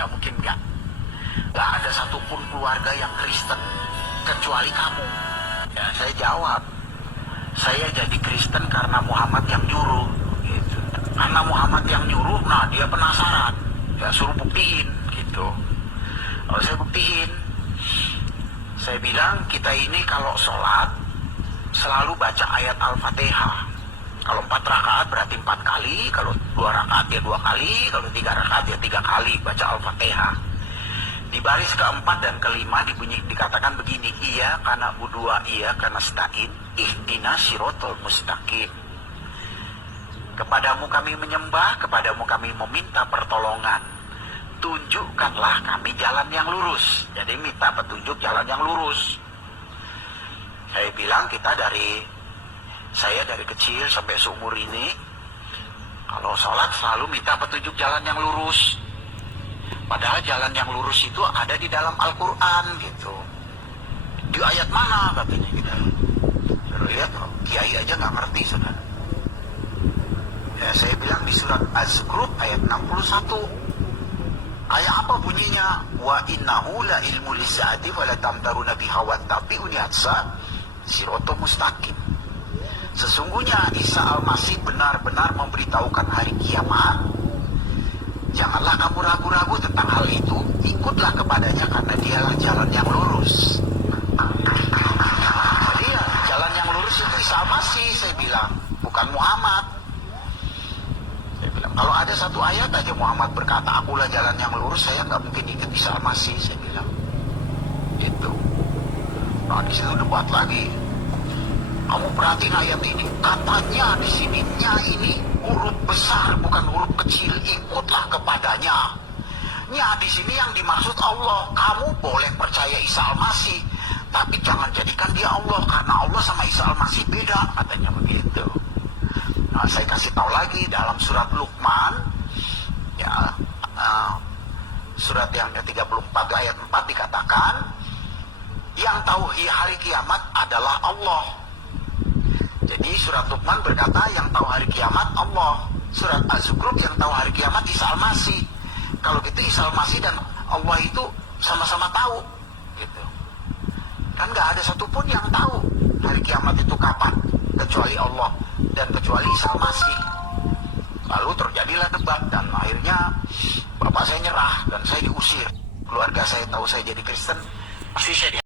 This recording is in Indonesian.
Ya mungkin enggak. Gak ada satupun keluarga yang Kristen kecuali kamu. Ya, saya jawab, saya jadi Kristen karena Muhammad yang nyuruh. Gitu. Karena Muhammad yang nyuruh, nah dia penasaran. Ya suruh buktiin gitu. Kalau saya buktiin, saya bilang kita ini kalau sholat selalu baca ayat Al-Fatihah. Kalau 4 rakaat berarti 4 kali, kalau 2 rakaat ya 2 kali, kalau 3 rakaat ya 3 kali baca Al-Fatihah. Di baris keempat dan kelima dikatakan begini, iya karena udua, iya karena stain, ihdina sirotol mustaqim. Kepadamu kami menyembah, kepadamu kami meminta pertolongan. Tunjukkanlah kami jalan yang lurus. Jadi minta petunjuk jalan yang lurus. Saya bilang saya dari kecil sampai seumur ini, kalau sholat selalu minta petunjuk jalan yang lurus. Padahal jalan yang lurus itu ada di dalam Al-Quran gitu. Di ayat mana katanya kita. Saudara lihat, kiai aja nggak ngerti saudara. Ya, saya bilang di surat Az-Zukhruf ayat 61. Ayat apa bunyinya? Wa innahu la ilmu lisa'ati wa la tamtaruna biha wa tabi'uni hatsa sirotol mustaqim. Sesungguhnya Isa Al-Masih benar-benar memberitahukan hari kiamat. Janganlah kamu ragu-ragu tentang hal itu, ikutlah kepadanya karena dialah jalan yang lurus. Jadi ya, jalan yang lurus itu Isa Al-Masih, saya bilang, bukan Muhammad. Saya bilang, kalau ada satu ayat aja Muhammad berkata, akulah jalan yang lurus, saya nggak mungkin ikut Isa Al-Masih, saya bilang. Itu. Nah, di situ debat lagi. Kamu perhatiin ayat ini, katanya di sininya ini huruf besar bukan huruf kecil, ikutlah kepadanya. Ya di sini yang dimaksud Allah. Kamu boleh percaya Isa Al-Masih, tapi jangan jadikan dia Allah karena Allah sama Isa Al-Masih beda, katanya begitu. Nah, saya kasih tahu lagi dalam surat Luqman, ya surat yang ke-34 ayat 4 dikatakan, yang tahu hari kiamat adalah Allah. Jadi surat Luqman berkata yang tahu hari kiamat Allah. Surat Az-Zukhruf yang tahu hari kiamat Isa Al-Masih. Kalau gitu Isa Al-Masih dan Allah itu sama-sama tahu gitu. Kan gak ada satupun yang tahu hari kiamat itu kapan kecuali Allah dan kecuali Isa Al-Masih. Lalu terjadilah debat dan akhirnya bapak saya nyerah dan saya diusir. Keluarga saya tahu saya jadi Kristen, pasti saya